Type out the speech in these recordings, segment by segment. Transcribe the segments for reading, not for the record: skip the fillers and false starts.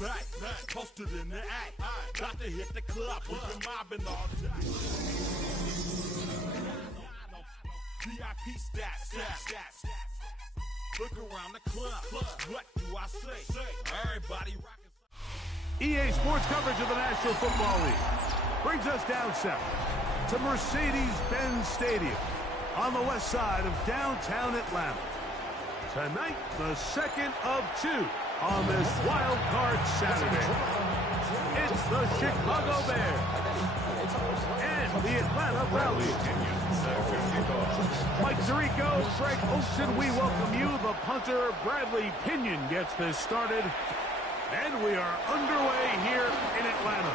back, posted in the act. Got to hit the club, we've been mobbing all day. VIP stats. Look around the club, what do I say? Everybody rockin'. EA Sports coverage of the National Football League brings us down south to Mercedes-Benz Stadium on the west side of downtown Atlanta. Tonight, the second of two on this wild card Saturday. It's the Chicago Bears and the Atlanta Falcons. Mike Tirico, Greg Olsen, we welcome you. The punter, Bradley Pinion, gets this started. And we are underway here in Atlanta.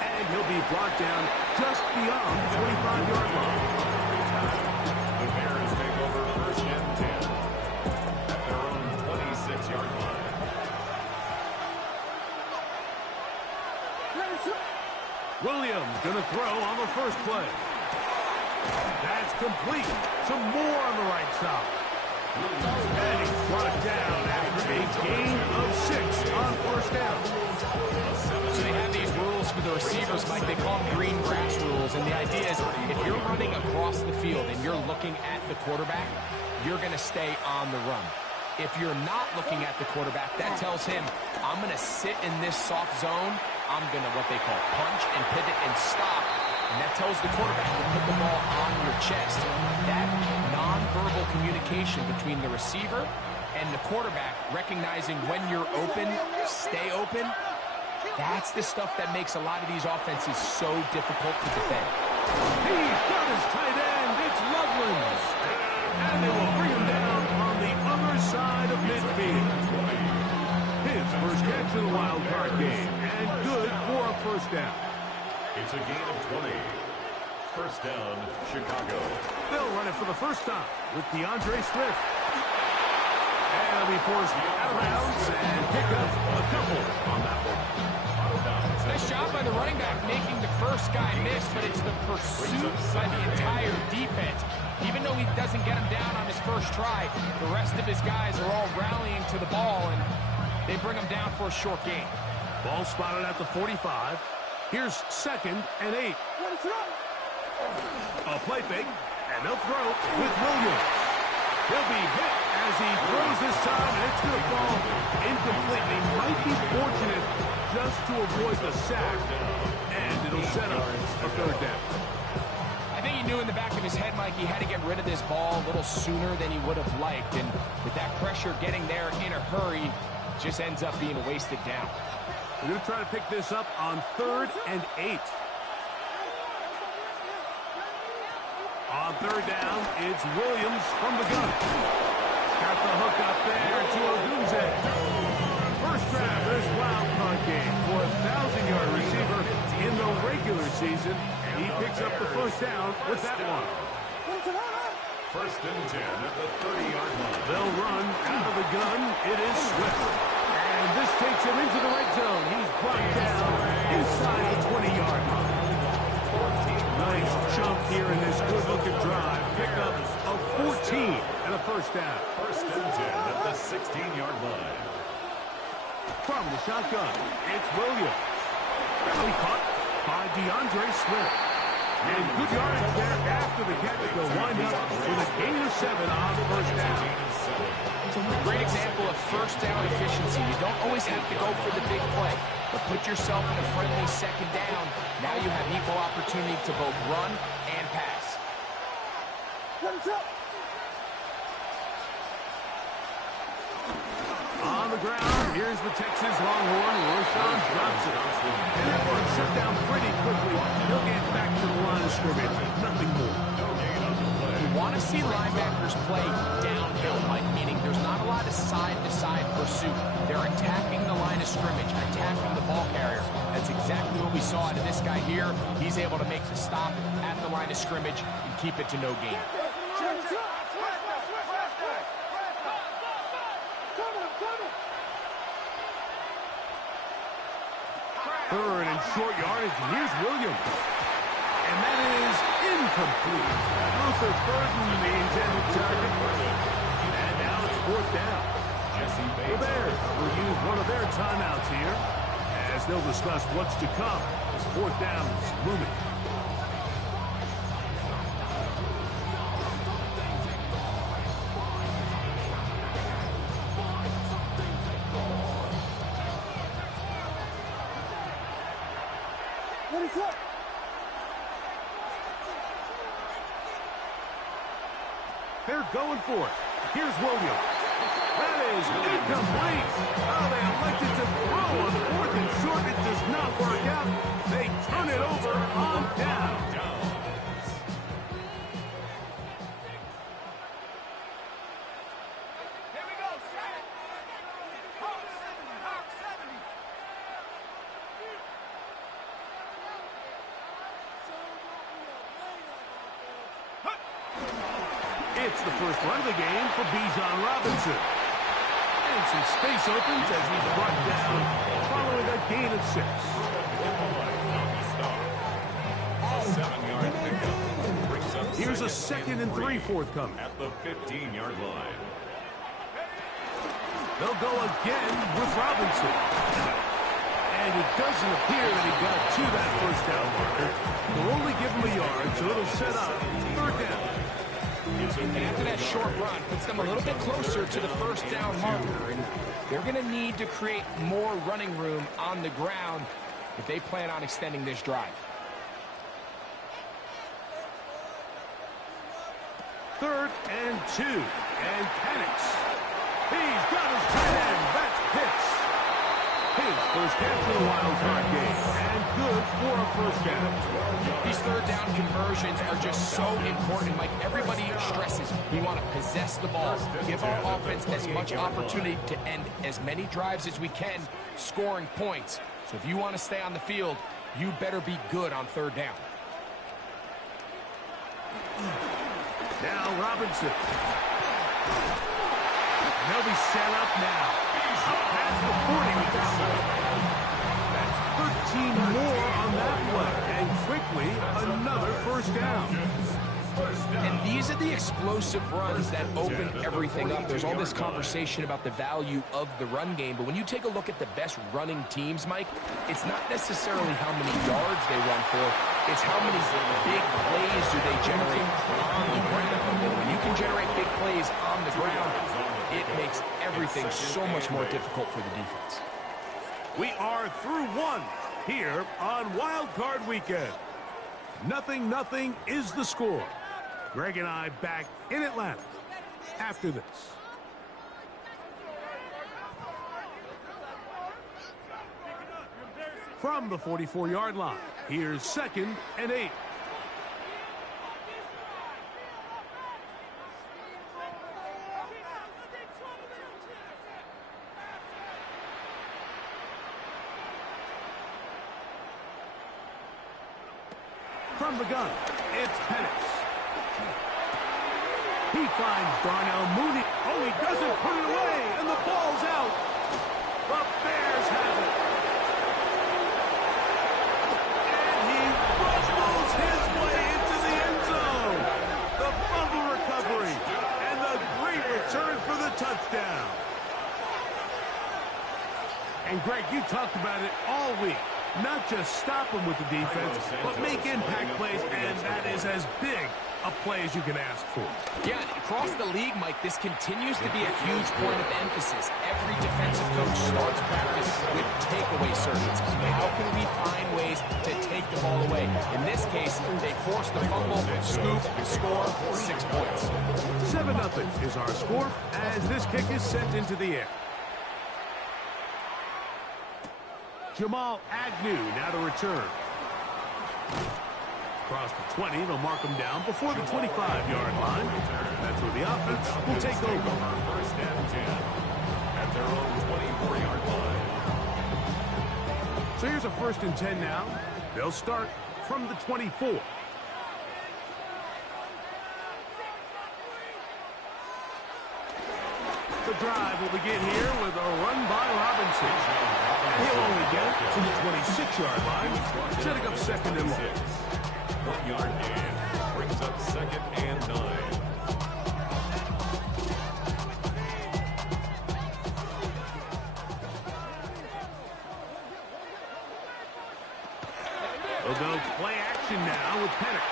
And he'll be brought down just beyond the 25-yard line. The Bears take over first and 10 at their own 26-yard line. Williams going to throw on the first play. That's complete. Some more on the right side. And he's brought down after a gain of 6 on first down. So they have these rules for the receivers, Mike. They call them green grass rules. And the idea is if you're running across the field and you're looking at the quarterback, you're going to stay on the run. If you're not looking at the quarterback, that tells him, I'm going to sit in this soft zone. I'm going to what they call punch and pivot and stop. And that tells the quarterback to put the ball on your chest. That nonverbal communication between the receiver and the quarterback, recognizing when you're open, stay open, that's the stuff that makes a lot of these offenses so difficult to defend. He's got his tight end. It's Loveland. And they will bring him down on the other side of midfield. His first catch of the wild card game. And good for a first down. It's a gain of 20. First down, Chicago. They'll run it for the first time with DeAndre Swift. And he'll be forced out of bounds and pick up a couple on that one. Nice job by the running back making the first guy miss, but it's the pursuit by the entire defense. Even though he doesn't get him down on his first try, the rest of his guys are all rallying to the ball, and they bring him down for a short gain. Ball spotted at the 45. Here's 2nd and 8. A play fake, and they'll throw with Williams. He'll be hit as he throws this time, and it's going to fall incomplete. He might be fortunate just to avoid the sack, and it'll set up a third down. I think he knew in the back of his head, Mike, he had to get rid of this ball a little sooner than he would have liked, and with that pressure getting there in a hurry, just ends up being a wasted down. We're going to try to pick this up on 3rd and 8. On 3rd down, it's Williams from the gun. Got the hook up there to Odunze. First drive of this wild card game for a 1,000-yard receiver in the regular season. He picks up the first down with that one. First and 10 at the 30-yard line. They'll run out of the gun. It is Swift. And this takes him into the red zone. He's brought down inside the 20-yard line. Nice jump here in this good-looking drive. Pickup of 14 and a first down. First and 10 at the 16-yard line. From the shotgun, it's Williams. Barely caught by DeAndre Swift. And good yardage there after the catch. They'll wind up with a gain of 7 on first down. A great example of first down efficiency. You don't always have to go for the big play, but put yourself in a friendly second down. Now you have equal opportunity to both run and pass. On the ground, here's the Texas Longhorn, Roschon Johnson. And that one shut down pretty quickly. He'll get back to the line of scrimmage. Nothing more. You want to see linebackers play downhill, Mike, meaning there's not a lot of side-to-side pursuit. They're attacking the line of scrimmage, attacking the ball carrier. That's exactly what we saw out of this guy here. He's able to make the stop at the line of scrimmage and keep it to no gain. Third and short yardage. Here's Williams. And that is incomplete. Luther Burden, the intended target. And now it's 4th down. Jesse The Bates. Bears will use one of their timeouts here as they'll discuss what's to come as fourth down is looming. They're going for it. Here's Williams. That is incomplete. Oh, they elected to throw on fourth and short. It does not work out. They turn it over on down. It's the first run of the game for Bijan Robinson. And some space opens as he's brought down following a gain of 6. A 7-yard pickup brings up Here's a 2nd and 3 forthcoming. at the 15-yard line. They'll go again with Robinson. And it doesn't appear that he got to that first down marker. They'll only give him a yard, so it'll set up third down. And after that short run, puts them a little bit closer to the first down marker. And they're going to need to create more running room on the ground if they plan on extending this drive. Third and 2. And Penix. He's got his tight end. That's Pitts. His first catch of the wild card game. And good for a first down. These third down conversions are just so important. Like everybody stresses, we want to possess the ball, give our offense as much opportunity to end as many drives as we can, scoring points. So if you want to stay on the field, you better be good on third down. Now Robinson. And they'll be set up now. Up past the 40 with that one. That's 13 more on that play. And quickly, another first down. And these are the explosive runs that open everything up. There's all this conversation about the value of the run game, but when you take a look at the best running teams, Mike, it's not necessarily how many yards they run for, it's how many big plays do they generate on the ground. And when you can generate big plays on the ground, it makes everything so much more difficult for the defense. We are through one here on Wild Card Weekend. 0-0 is the score. Greg and I back in Atlanta after this. From the 44-yard line, here's 2nd and 8. From the gun, it's Penix. He finds Darnell Mooney. Oh, he doesn't put it away, and the ball's out. The Bears have it. And he rumbles his way into the end zone. The fumble recovery, and the great return for the touchdown. And Greg, you talked about it all week. Not just stop them with the defense, but make impact plays, and that is as big a play as you can ask for. Yeah, across the league, Mike, this continues to be a huge point of emphasis. Every defensive coach starts practice with takeaway circuits. How can we find ways to take the ball away? In this case, they force the fumble, scoop, score, 6 points. 7-0 is our score as this kick is sent into the air. Jamal Agnew now to return. Across the 20, they'll mark him down before the 25-yard line. That's where the offense will take over. First and 10 at their own 24-yard line. So here's a 1st and 10 now. They'll start from the 24. The drive will begin here with a run by Robinson. And he'll only get to the 26-yard line, setting up 2nd and long. 1-yard gain brings up 2nd and 9. They'll play action now with Penix.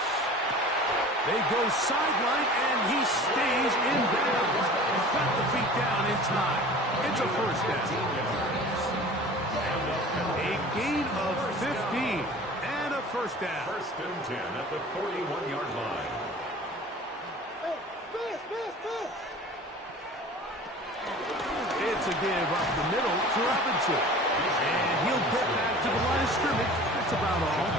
They go sideline, and he stays in bounds. Got the feet down in time. It's a first down. A gain of 15 and a first down. 1st and 10 at the 41-yard line. It's a give up the middle to Robinson. And he'll get back to the line of scrimmage. That's about all.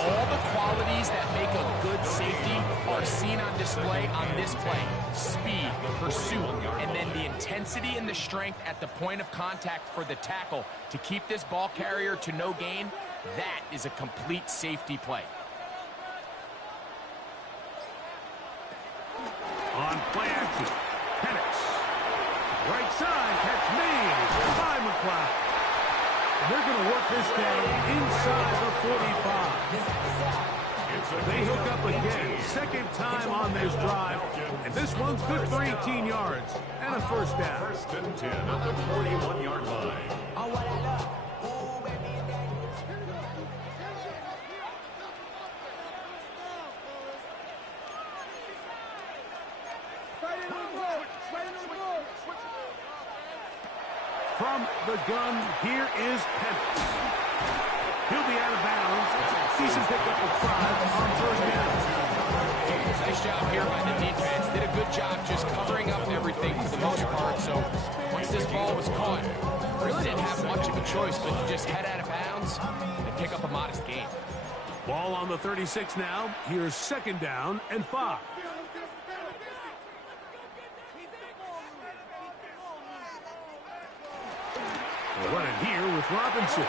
All the qualities that make a good safety are seen on display on this play. Speed, pursuit, and then the intensity and the strength at the point of contact for the tackle to keep this ball carrier to no gain. That is a complete safety play. On play action, Penix. Right side, catch made by McLeod. And they're going to work this down inside the 45. They hook up again, second time on this drive. And this one's good for 18 yards and a first down. 1st and 10 at the 41-yard line. From the gun, here is Penix. He'll be out of bounds. Decent pickup of 5 on first down. Nice job here by the defense. Did a good job just covering up everything for the most part. So once this ball was caught, really didn't have much of a choice but to just head out of bounds and pick up a modest gain. Ball on the 36 now. Here's second down and 5. We'll run it here with Robinson.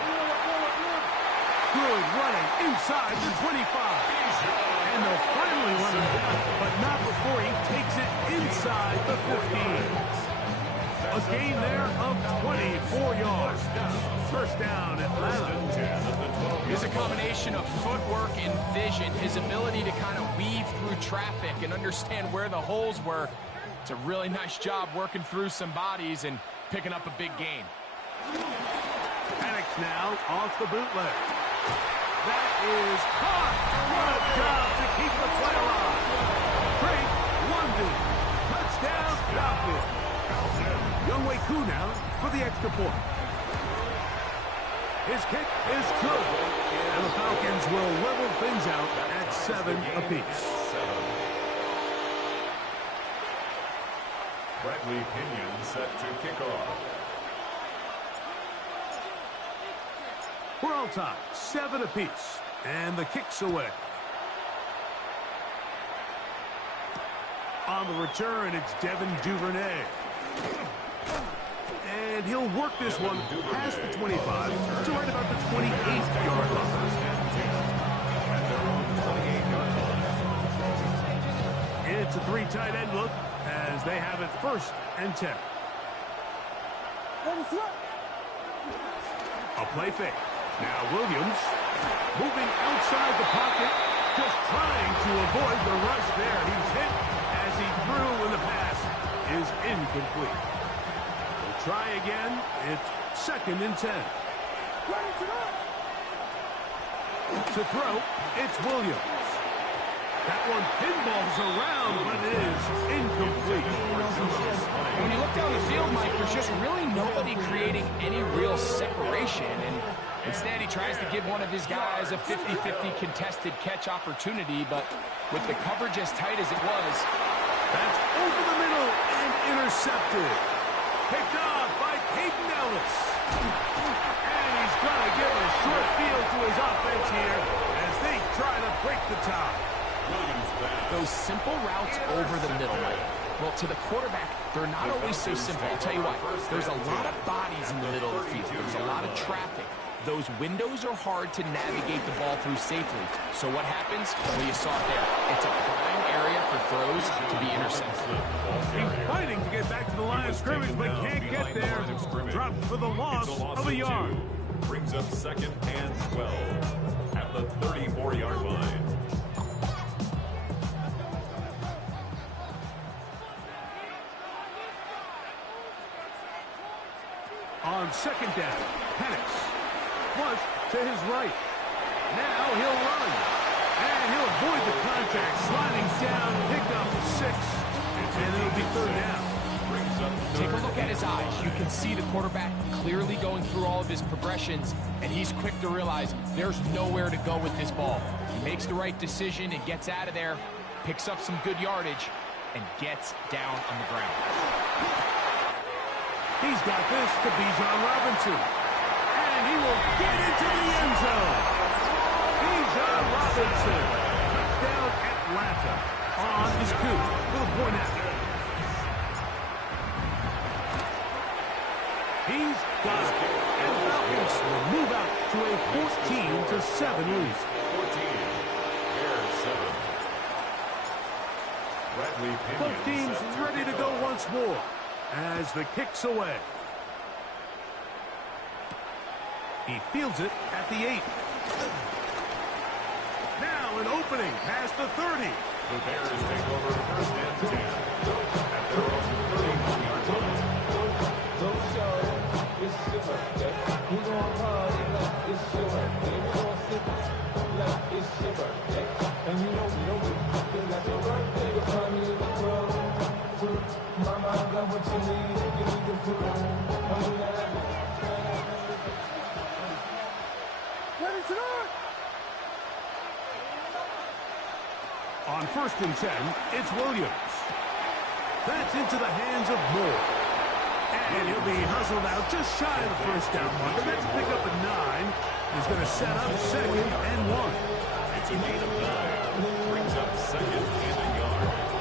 Good running inside the 25. And they'll finally run him down, but not before he takes it inside the 15. A gain there of 24 yards. First down, Atlanta. It's a combination of footwork and vision, his ability to kind of weave through traffic and understand where the holes were. It's a really nice job working through some bodies and picking up a big gain. Penix now off the bootleg. That is caught. What a job to keep the play alive. Drake London. Touchdown, Falcons. Younghoe Koo now for the extra point. His kick is good. And the Falcons will level things out at 7 apiece. Bradley Pinion set to kick off. We're all tied, 7 apiece, and the kick's away. On the return, it's Devin Duvernay. And he'll work this one past the 25 to right about the 28-yard line. It's a 3 tight end look as they have it 1st and 10. A play fake. Now Williams moving outside the pocket, just trying to avoid the rush there. He's hit as he threw when the pass is incomplete. We'll try again. It's 2nd and 10. To throw, it's Williams. That one pinballs around, but it is incomplete. When you look down the field, Mike, there's just really nobody creating any real separation. And instead, he tries to give one of his guys a 50-50 contested catch opportunity. But with the coverage as tight as it was, that's over the middle and intercepted. Picked off by Peyton Ellis. And he's going to give a short field to his offense here as they try to break the tie. Those simple routes over the middle, Mike. Well, to the quarterback, they're not always so simple. I'll tell you what, there's a lot of bodies in the middle of the field. There's a lot of traffic. Those windows are hard to navigate the ball through safely. So what happens? Well, you saw it there. It's a prime area for throws to be intercepted. He's fighting to get back to the line of scrimmage, but can't get there. Dropped for the loss of a yard. Brings up 2nd and 12 at the 34-yard line. On 2nd down, Penix flush to his right. Now he'll run. And he'll avoid the contact. Sliding down, pick up 6. And it'll be third down. Take a look at his eyes. You can see the quarterback clearly going through all of his progressions, and he's quick to realize there's nowhere to go with this ball. He makes the right decision and gets out of there, picks up some good yardage, and gets down on the ground. He's got this to Bijan Robinson. And he will get into the end zone. Bijan Robinson. Touchdown Atlanta on his coup for the point after. He's got it. And Falcons will move out to a 14-7 lead. 14. Bears 7. Bradley Pinion Both teams set to ready to kick go off. once more as the kick's away. He fields it at the 8. Now an opening past the 30. The Bears take over first and 10 at their own 31-yard line. Don't show it's your birthday. We gon' party like it's your birthday. We gon' sip like it's your birthday. And you know it's like your birthday. You find me in the club. Mama, I got what you need. Give me the food. On first and 10, it's Williams. That's into the hands of Moore. And he'll be hustled out just shy of the first down marker. That's pick up a 9. He's going to set up 2nd and 1. It's a gain of 9. Brings up 2nd and a yard.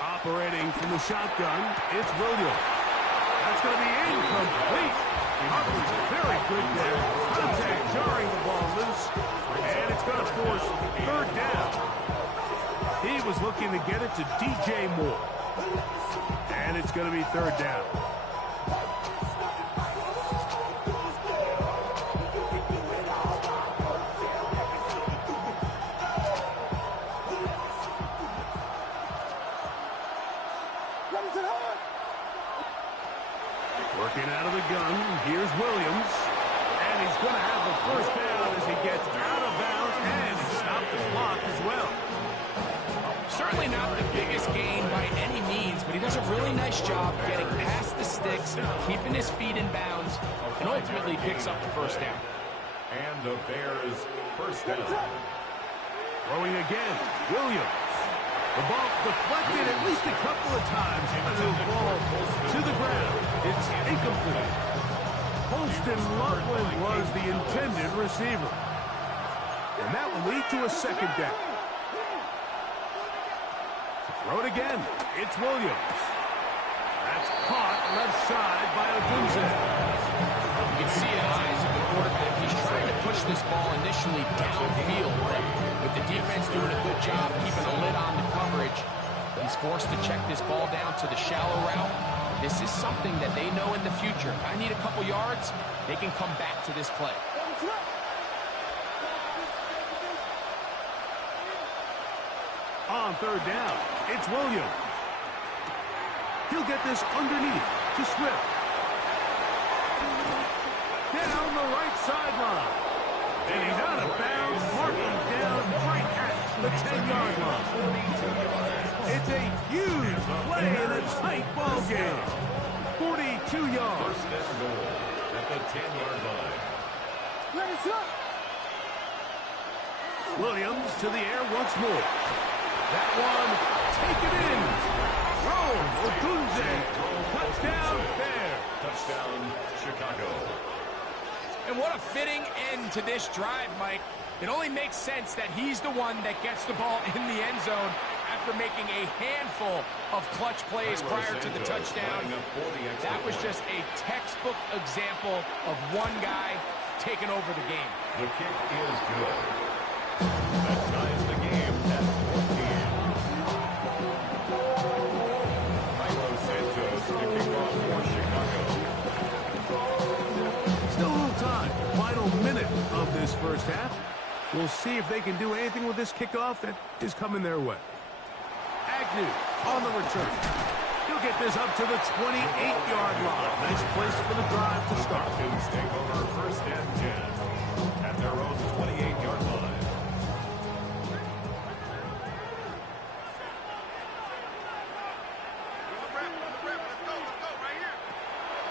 Operating from the shotgun, it's Williams. That's going to be incomplete. Harper's very good there. Contact jarring the ball loose. And it's going to force third down. He was looking to get it to DJ Moore. And it's going to be third down. Working out of the gun, here's Williams. And he's going to have the first down as he gets out of bounds and stopped the clock as well. Certainly not the biggest gain by any means, but he does a really nice job getting past the sticks, keeping his feet in bounds, and ultimately picks up the first down. And the Bears first down. Throwing again, Williams. The ball deflected at least a couple of times, and it'll fall to the ground. It's incomplete. Holston Loveland was the intended receiver. And that will lead to a second down. Throw it again. It's Williams. That's caught left side by Odunze. You can see in the eyes of the quarterback, he's trying to push this ball initially downfield, but with the defense doing a good job keeping a lid on the coverage, he's forced to check this ball down to the shallow route. This is something that they know in the future. If I need a couple yards, they can come back to this play. On third down, it's Williams. He'll get this underneath to Swift. Down the right sideline. And he's out of bounds, marking down right at the 10-yard line. It's a huge play in a tight ball game. 42 yards. First and goal at the 10-yard line. Williams to the air once more. That one, take it in. Roll, Odunze. Touchdown, Bears. Touchdown, Chicago. And what a fitting end to this drive, Mike. It only makes sense that he's the one that gets the ball in the end zone after making a handful of clutch plays prior to the touchdown. That was just a textbook example of one guy taking over the game. The kick is good. That ties the game at 14. Milo Santos to kick off for Chicago. will see if they can do anything with this kickoff that is coming their way. Agnew on the return. He'll get this up to the 28-yard line. Nice place for the drive to start. Falcons take over first and 10 at their own 28-yard line.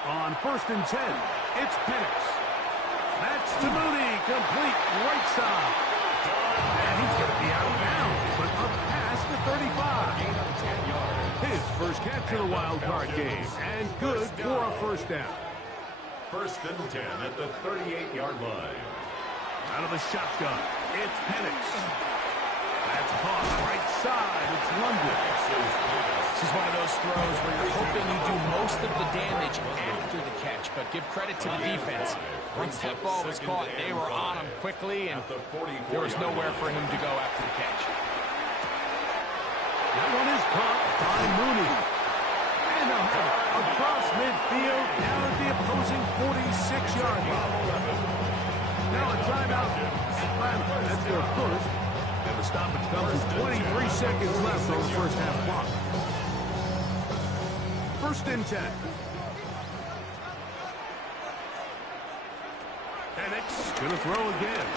On first and 10, it's Penix. That's to Mooney, complete right side. And he's going to be out of bounds, but up past the 35. Gain of 10 yards. His first catch of the wild card game, and good for a first down. First and 10 at the 38-yard line. Out of the shotgun, it's Penix. That's caught right side. It's London. This is one of those throws where you're hoping you do most of the damage after the catch, but give credit to the defense. Once that ball was caught, they were on him quickly, and there was nowhere for him to go after the catch. That one is caught by Mooney. And they'll have it across midfield, down at the opposing 46-yard line. Now a timeout. Atlanta, that's their first. And the stoppage comes with 23 seconds left on the first half clock. First and 10. Penix gonna throw again.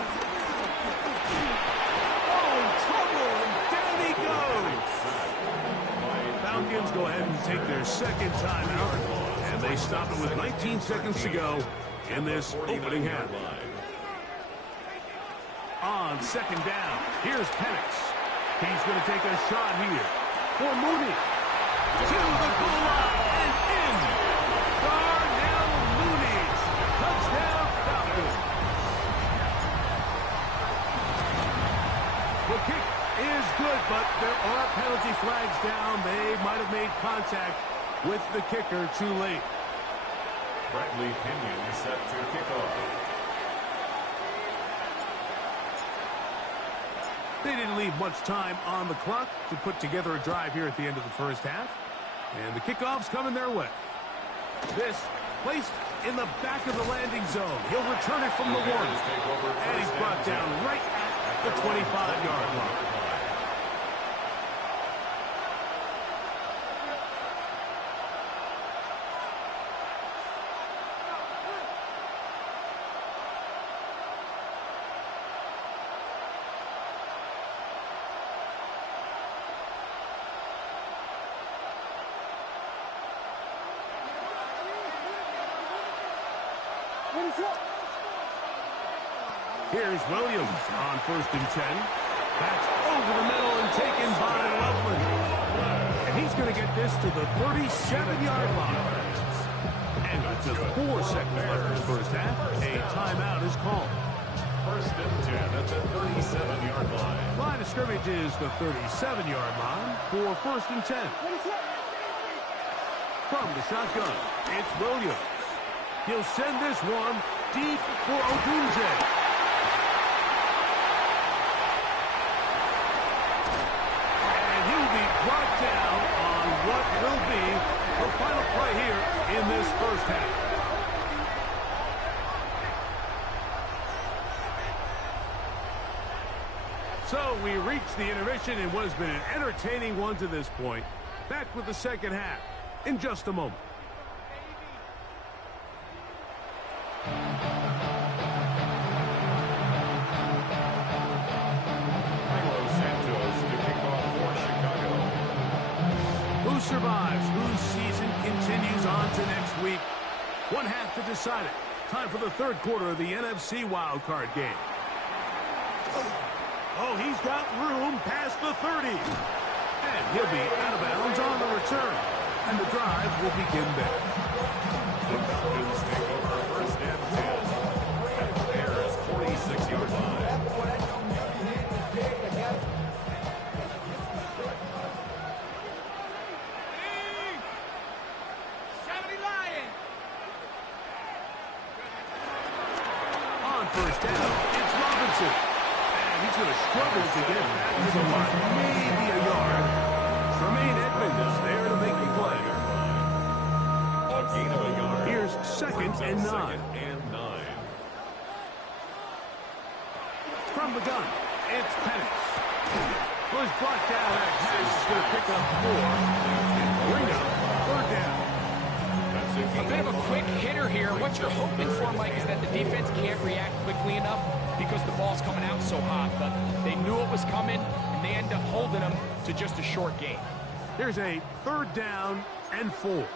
Oh, in trouble, and down he goes. Falcons go ahead and take their second timeout, and they stop it with 19 seconds to go in this opening half. On second down, here's Penix. He's going to take a shot here for Mooney. To the goal line and in. Darnell Mooney. Touchdown Falcons. The kick is good, but there are penalty flags down. They might have made contact with the kicker too late. Bradley Pinion set to kick off. They didn't leave much time on the clock to put together a drive here at the end of the first half. And the kickoff's coming their way. This placed in the back of the landing zone. He'll return it from the 1. And he's brought down right at the 25-yard line. Here's Williams on first and 10. That's over the middle and taken by Loveland. And he's going to get this to the 37-yard line. And with just 4 seconds left in the first half, a timeout is called. First and 10 at the 37-yard line. Line of scrimmage is the 37-yard line for first and 10. From the shotgun, it's Williams. He'll send this one deep for Odunze. Brought down on what will be the final play here in this first half. So we reach the intermission in what has been an entertaining one to this point. Back with the second half in just a moment. Survives, whose season continues on to next week. One half to decide it. Time for the third quarter of the NFC wildcard game. Oh, he's got room past the 30. And he'll be out of bounds on the return. And the drive will begin there. The Falcons take over first and 10 at the Bears' 46-yard line. First down, it's Robinson. And he's going to struggle to get back to the mark. Maybe a yard. Tremaine Edmonds is there to make the play. A gain of a yard. Here's second and 9. Second and 9. From From the gun, it's Penix. Was brought down at hash. Is going to pick up 4 and bring up 3rd down. A bit of a quick hitter here. What you're hoping for, Mike, is that the defense can't react quickly enough because the ball's coming out so hot. But they knew it was coming, and they end up holding them to just a short gain. There's a 3rd down and 4.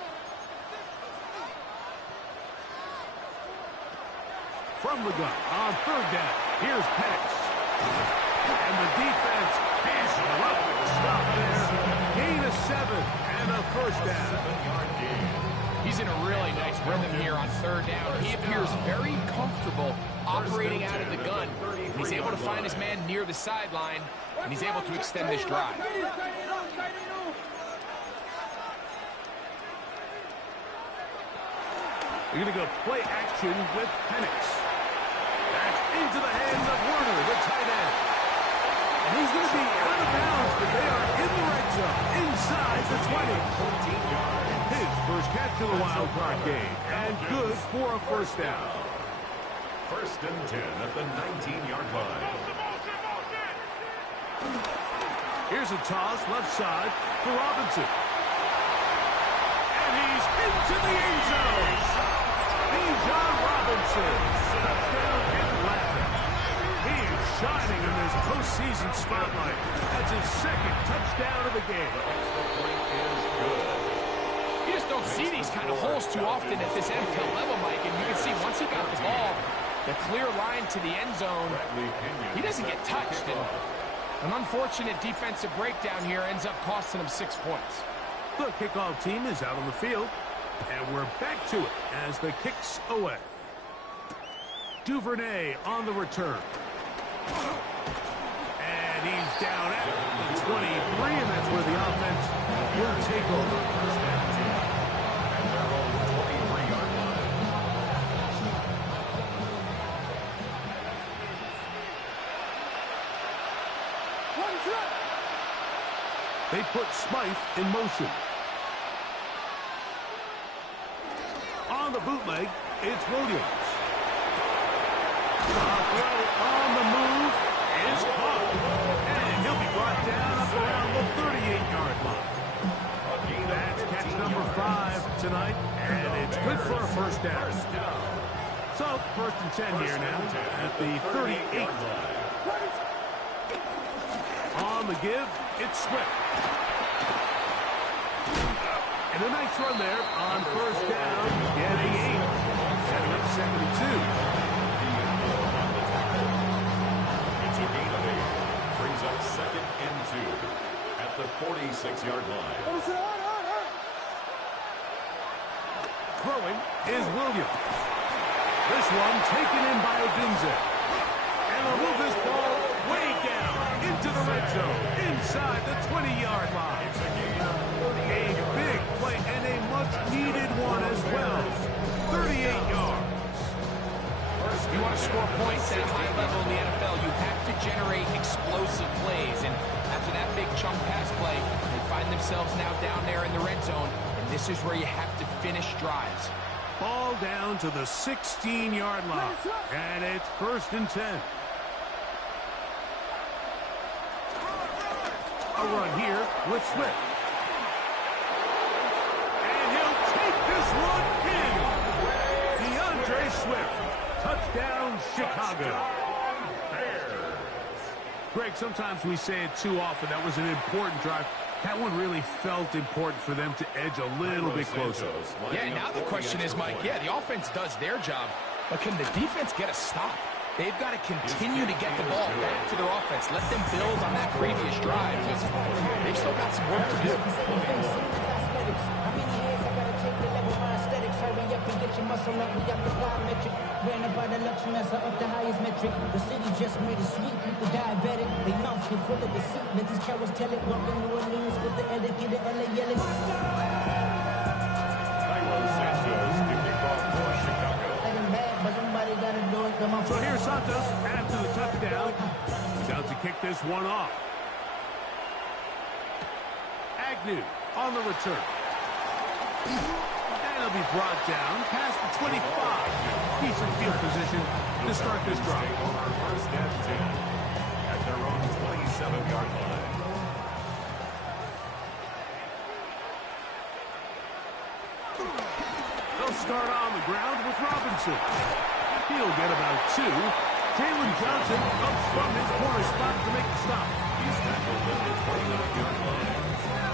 From the gun on 3rd down, here's Penix. And the defense can't stop there. Gain of 7 and a 1st down. 7-yard gain. He's in a really nice rhythm here on 3rd down. He appears very comfortable operating out of the gun. He's able to find his man near the sideline, and he's able to extend this drive. We're going to go play action with Penix. That's into the hands of Werner, the tight end. And he's going to be out of bounds, but they are in the red zone, inside the 20. 14 yards. His first catch of the wild card game, and good for a 1st down. 1st and 10 at the 19-yard line. Here's a toss left side for Robinson. And he's into the end zone. Bijan Robinson, touchdown Atlanta. He is shining in this postseason spotlight. That's his 2nd touchdown of the game. You just don't see these kind of holes too often at this NFL level, Mike. And you can see once he got the ball, the clear line to the end zone, he doesn't get touched. And an unfortunate defensive breakdown here ends up costing him 6 points. The kickoff team is out on the field, and we're back to it as the kick's away. Duvernay on the return. And he's down at the 23, and that's where the offense will take over. They put Smythe in motion. On the bootleg, it's Williams. The throw on the move is caught. And he'll be brought down up around the 38-yard line. That's catch number 5 tonight, and it's good for a 1st down. So, 1st and 10 here now at the 38 line. On the give, it's Swift. And a nice run there on 1st down, getting 8. Setting up 2nd and 2. It's a gain of 8. Brings up 2nd and 2 at the 46-yard line. Throwing is Williams. This one taken in by Odunze. And they'll move this ball way down into the red zone, inside the 20-yard line. It's a gain of A big play and a much-needed one as well. 38 yards. If you want to score points at a high level in the NFL, you have to generate explosive plays. And after that big chunk pass play, they find themselves now down there in the red zone. And this is where you have to finish drives. Ball down to the 16-yard line. And it's 1st and 10. A run here with Swift. And he'll take this one in. DeAndre Swift. Touchdown, Chicago. Greg, sometimes we say it too often. That was an important drive. That one really felt important for them to edge a little bit closer. Yeah, now the question is, Mike, yeah, the offense does their job, but can the defense get a stop? They've got to continue to get the ball back to their offense. Let them build on that previous drive, because they've still got some work to do. Hurry up and get your muscle up, we got the biometric. Ran up by the luxury, up the highest metric. The city just made it sweet with the diabetic. They mouths get full of deceit. Let these cowards tell it. Walking New Orleans with the etiquette, the LA yelling. Cairo Santos to kick off for Chicago. Let him bad, but somebody gotta do it. Come on. So here's Santos after the touchdown. He's out to kick this one off. Agnew on the return. And he'll be brought down past the 25. Decent field position to start this drive. First and 10. 47-yard line. They'll start on the ground with Robinson. He'll get about 2. Jalen Johnson up from his corner spot to make the stop. He's tackled at the 29-yard line.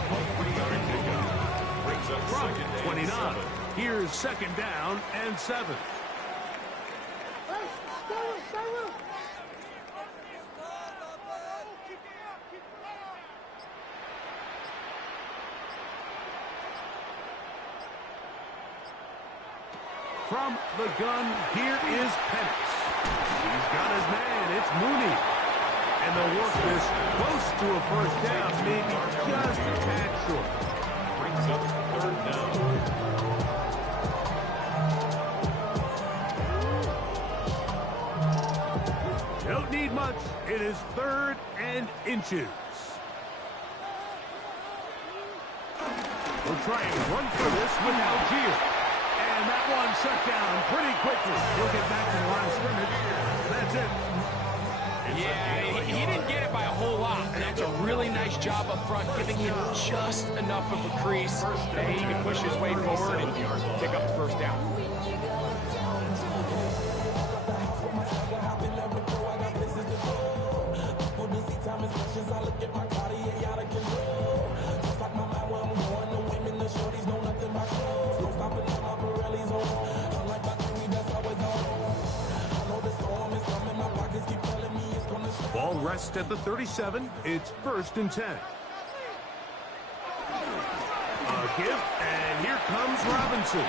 A 3-yard pickup. Brings up From second and 29. 7. Here's second down and 7. From the gun, here is Penix. He's got his man. It's Mooney. And they'll work this close to a first down, maybe just a tad short. Brings up third down. Don't need much. It is 3rd and inches. We'll try and run for this with Algier. And that one shut down pretty quickly. He'll get back to the line of scrimmage. That's it. Yeah, he didn't get it by a whole lot. And that's a really nice job up front, giving him just enough of a crease that he can push his way forward and pick up the first down. Ball rests at the 37. It's 1st and 10. A give, and here comes Robinson.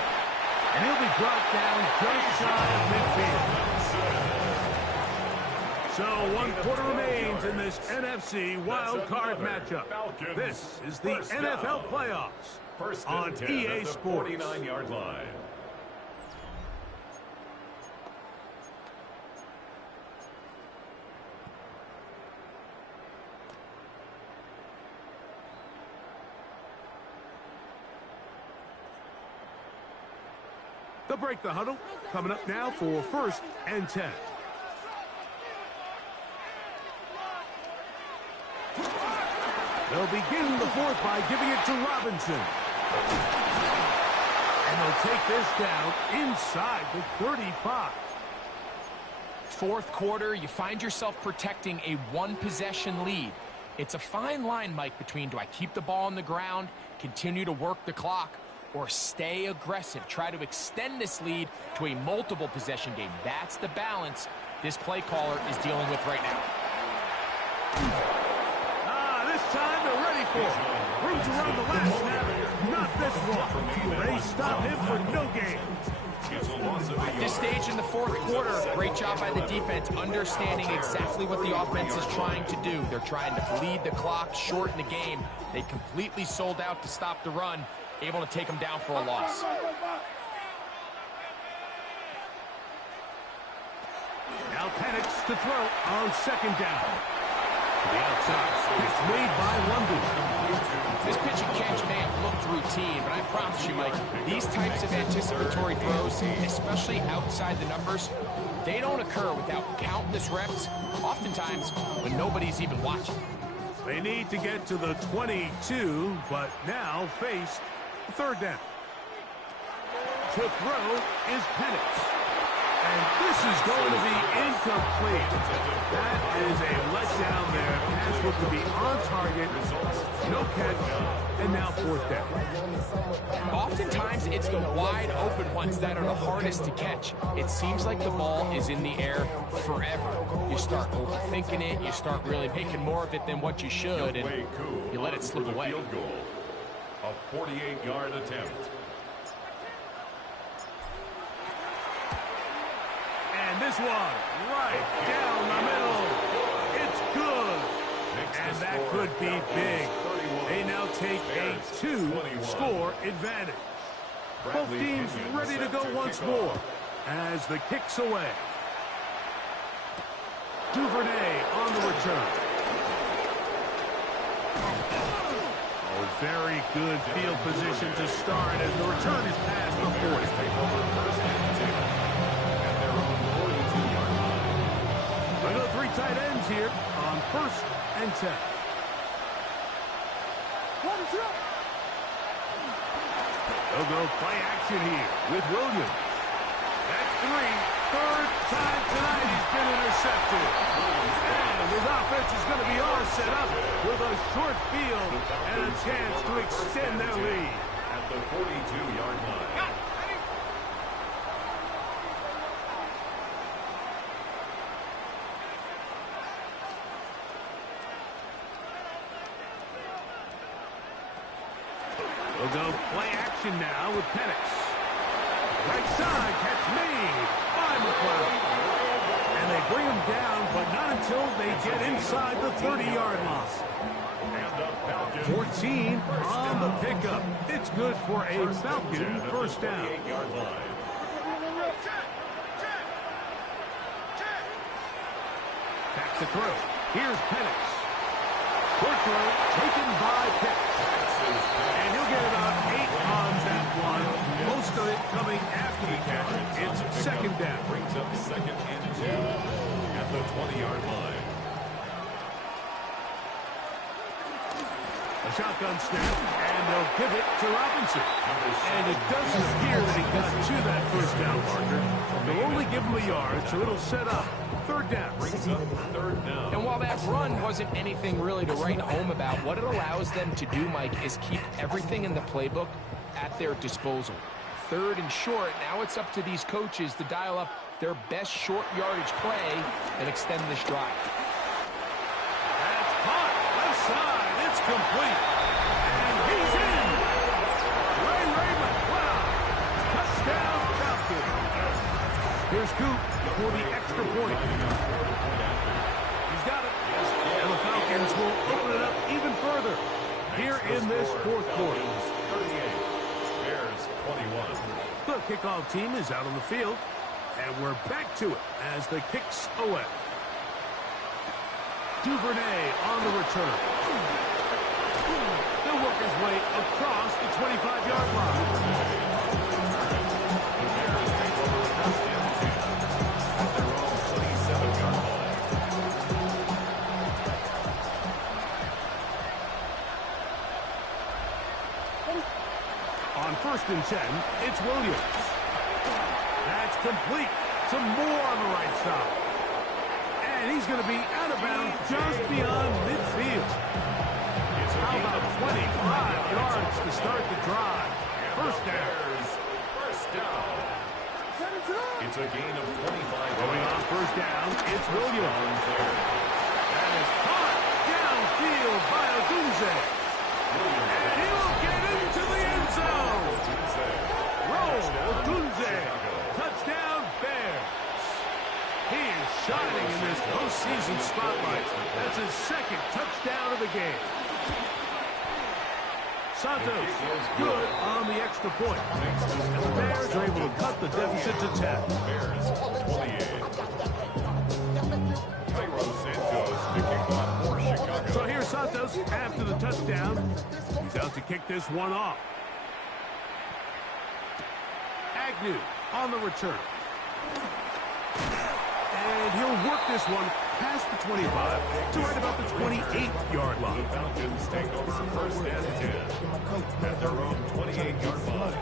And he'll be brought down just shy of midfield. So 1 quarter remains in this NFC wild card matchup. This is the NFL playoffs on EA Sports. 49-yard line. They'll break the huddle. Coming up now for 1st and 10. They'll begin the 4th by giving it to Robinson. And they'll take this down inside the 35. 4th quarter, you find yourself protecting a 1-possession lead. It's a fine line, Mike, between do I keep the ball on the ground, continue to work the clock, or stay aggressive, try to extend this lead to a multiple possession game. That's the balance this play caller is dealing with right now. This time they're ready for it. Room to run the last snap. Not this one. They stop him for no gain. At this stage in the 4th quarter, great job by the defense, understanding exactly what the offense is trying to do. They're trying to bleed the clock, shorten the game. They completely sold out to stop the run, able to take them down for a loss. Now Penix to throw on 2nd down. To the outside. It's made by London. This pitch and catch may have looked routine, but I promise you, Mike, these types of anticipatory throws, especially outside the numbers, they don't occur without countless reps, oftentimes when nobody's even watching. They need to get to the 22, but now face 3rd down. To throw is Penix. And this is going to be incomplete. That is a letdown there. Pass looked to be on target. No catch. And now 4th down. Oftentimes, it's the wide open ones that are the hardest to catch. It seems like the ball is in the air forever. You start overthinking it. You start really making more of it than what you should. And you let it slip away. A 48-yard attempt. And this one, right down the middle. It's good. And that could be big. They now take a 2-score advantage. Both teams ready to go once more as the kick's away. Duvernay on the return. Oh, very good field position to start as the return is past the 40. 3 tight ends here on 1st and 10. They'll go play action here with Williams. That's 3. Third time tonight he's been intercepted. And his offense is going to be all set up with a short field and a chance to extend their lead. At the 42-yard line. We'll go play action now with Penix. Right side, catch made by McLeod. And they bring him down, but not until they get inside the 30-yard line. 14 on the pickup. It's good for a Falcon first down. Back to throw. Here's Penix. Short throw taken by Pitts. And he'll get about 8 on that one. Most of it coming after the catch. It's second down. Brings up 2nd and 2 at the 20-yard line. A shotgun snap, and they'll give it to Robinson. And it doesn't appear that he got to that first down marker. They'll only give him a yard, so it'll set up third down. Third down. And while that run wasn't anything really to write home about, what it allows them to do, Mike, is keep everything in the playbook at their disposal. Third and short, now it's up to these coaches to dial up their best short yardage play and extend this drive. That's caught. Left side. It's complete. And he's in. Ray Raymond. Wow. Touchdown Falcon. Here's Coop for the extra point. He's got it. And the Falcons will open it up even further here in this fourth quarter. 38. Bears 21. The kickoff team is out on the field. And we're back to it as the kick's away. Duvernay on the return. He'll work his way across the 25-yard line. The Bears take over 1st and 10 at their own 27-yard line. On 1st and 10, it's Williams. That's complete to Moore on the right side. And he's going to be out of bounds just beyond midfield. How about 25 yards to start the drive? First down. First down. It's a gain of 25. Going on first down, it's Williams. That is caught downfield by Odunze. And he will get into the end zone. Roll, Odunze. Touchdown, Bears. He is shining in this postseason spotlight. That's his 2nd touchdown of the game. Santos good on the extra point. And the Bears are able to cut the deficit to 10. Bears 28. Cairo Santos to kick off for Chicago. So here's Santos after the touchdown. He's out to kick this one off. Agnew on the return. And he'll work this one past the 25 to right about the 28-yard line. The Falcons take over 1st and 10 at their own 28-yard line.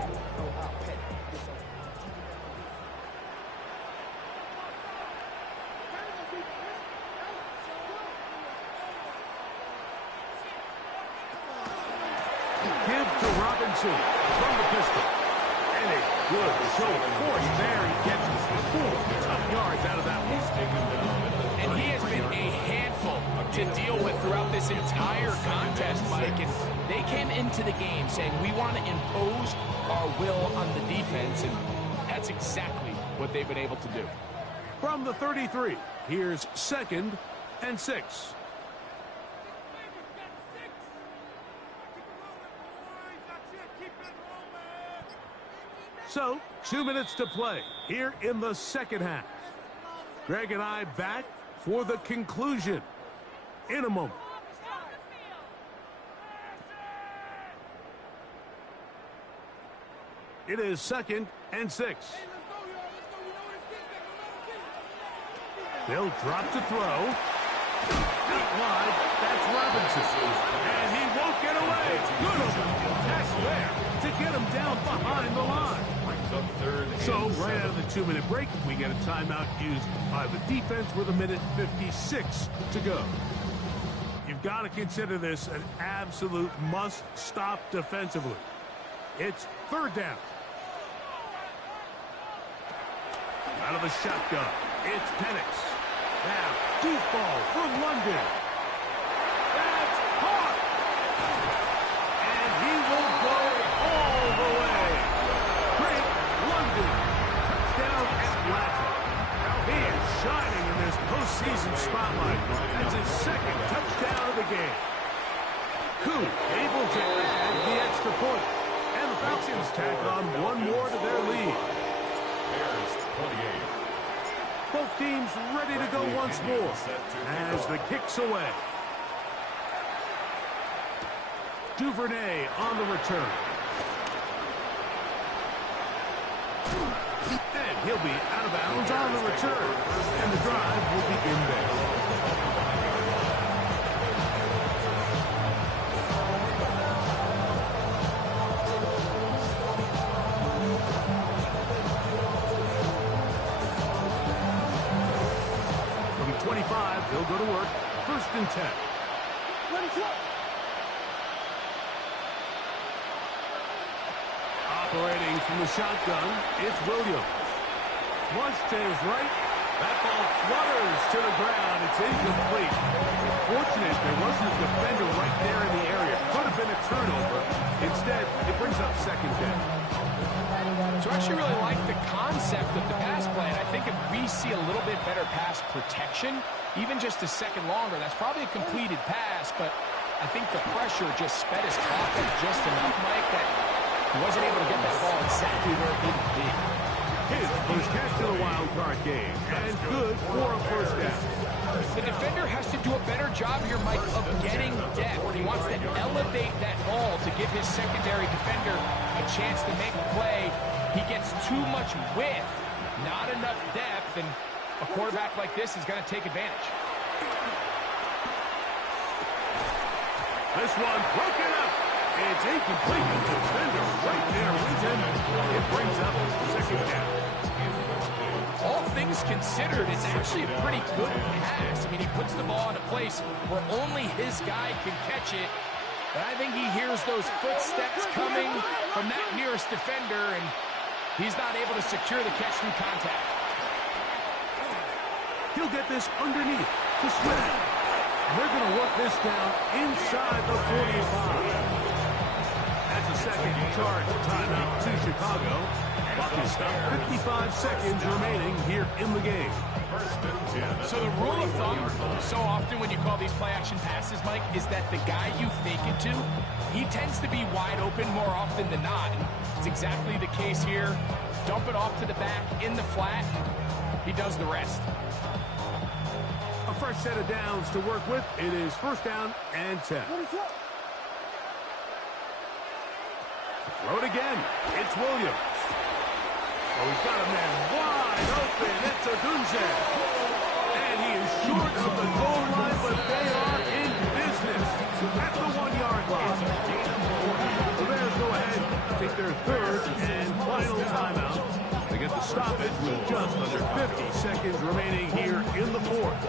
Give to Robinson from the pistol. And a good show of force there. He gets 4 tough yards out of that one. And he has been a handful to deal with throughout this entire contest, Mike. And they came into the game saying, we want to impose our will on the defense, and that's exactly what they've been able to do. From the 33, here's 2nd and 6. So, 2 minutes to play here in the second half. Greg and I back for the conclusion in a moment. It is 2nd and 6. They'll drop to throw. Out wide, that's Robinson. And he won't get away. Good open tackle there to get him down behind the line. So right out of the 2-minute break, we get a timeout used by the defense with 1:56 to go. You've got to consider this an absolute must-stop defensively. It's third down. Out of the shotgun, it's Penix. Now, deep ball for London. That's caught. And he will go all the way. Drake London. Touchdown Atlanta. Now he is shining in this postseason spotlight. That's his second touchdown of the game. Koo able to add the extra point. And the Falcons tack on one more to their lead. Bears 28. Both teams ready to go once more as the kick's away. Duvernay on the return. And he'll be out of bounds on the return. And the drive will begin there. He'll go to work. 1st and 10. Operating from the shotgun, it's Williams. Flush to his right. That ball flutters to the ground. It's incomplete. Fortunate there wasn't a defender right there in the area. Could have been a turnover. Instead, it brings up 2nd down. So I actually really like the concept of the pass play. And I think if we see a little bit better pass protection, even just a second longer, that's probably a completed pass, but I think the pressure just sped his clock up just enough, Mike, that he wasn't able to get that ball exactly where it needed to be. His first catch to the wild card game, and good for a 1st down. The defender has to do a better job here, Mike, of getting depth. He wants to elevate that ball to give his secondary defender a chance to make a play. He gets too much width, not enough depth, and a quarterback like this is going to take advantage. This one broken up. It's incomplete. The defender right there with him. It brings up 2nd down. All things considered, it's actually a pretty good pass. I mean, he puts the ball in a place where only his guy can catch it. But I think he hears those footsteps coming from that nearest defender, and he's not able to secure the catch through contact. He'll get this underneath to Smith. And they're going to work this down inside the 45. That's a 2nd charge timeout to Chicago. Clock is stopped. 55 seconds remaining here in the game. So the rule of thumb, so often when you call these play-action passes, Mike, is that the guy you fake it to, he tends to be wide open more often than not. And it's exactly the case here. Dump it off to the back in the flat. He does the rest. A fresh set of downs to work with. It is 1st down and 10. Throw it again. It's Williams. Oh, he's got a man wide open. It's Odunze. And he is short of the goal line, but they are in business at the 1-yard line. The Bears go ahead, take their 3rd and final timeout. They get the stoppage with just under 50 seconds remaining here in the 4th.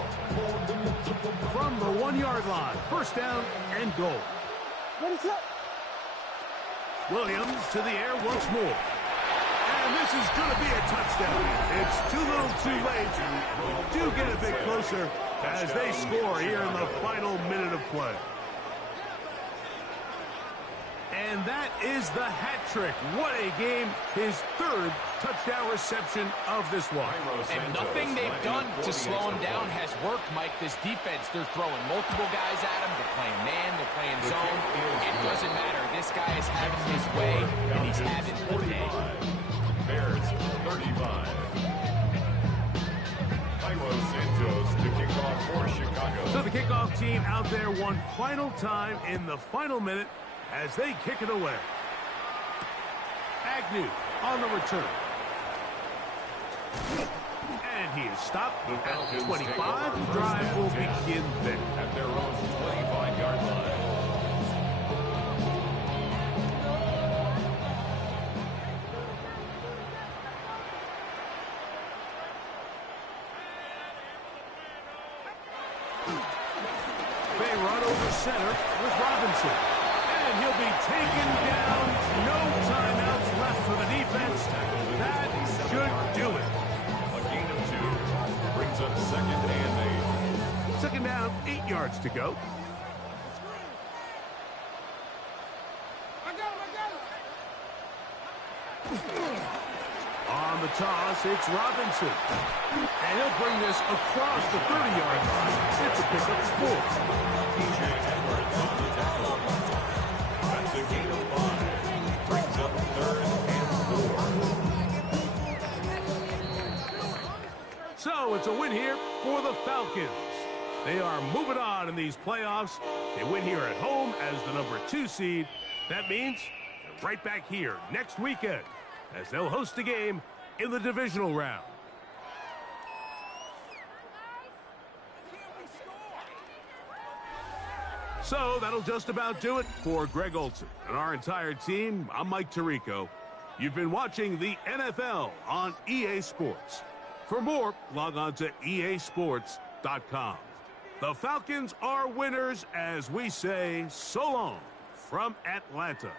From the 1-yard line, 1st down and goal. Williams to the air once more. And this is going to be a touchdown. It's too little too late. We do get a bit closer as they score here in the final minute of play. And that is the hat trick. What a game. His 3rd touchdown reception of this one. And nothing they've done to slow him down has worked, Mike. This defense, they're throwing multiple guys at him. They're playing man, they're playing zone. It doesn't matter. This guy is having his way, and he's having the day. Bears 35. Cairo Santos to kick off for Chicago. So the kickoff team out there one final time in the final minute as they kick it away. Agnew on the return. And he is stopped The at Falcons 25. take over The drive first will and 10 begin there. at their own 25-yard line. They run over center with Robinson. And he'll be taken down. No timeouts left for the defense. That should do it. A gain of 2 brings up 2nd and 8. Second down, 8 yards to go. On the toss, it's Robinson. And he'll bring this across the 30-yard line. It's a pickup of 4. TJ Edwards on the tackle. That's a gain of 5. Brings up 3rd and 4. So it's a win here for the Falcons. They are moving on in these playoffs. They win here at home as the number 2 seed. That means they're right back here next weekend as they'll host a game in the divisional round. So that'll just about do it for Greg Olsen and our entire team. I'm Mike Tirico. You've been watching the NFL on EA Sports. For more, log on to easports.com. The Falcons are winners as we say so long from Atlanta.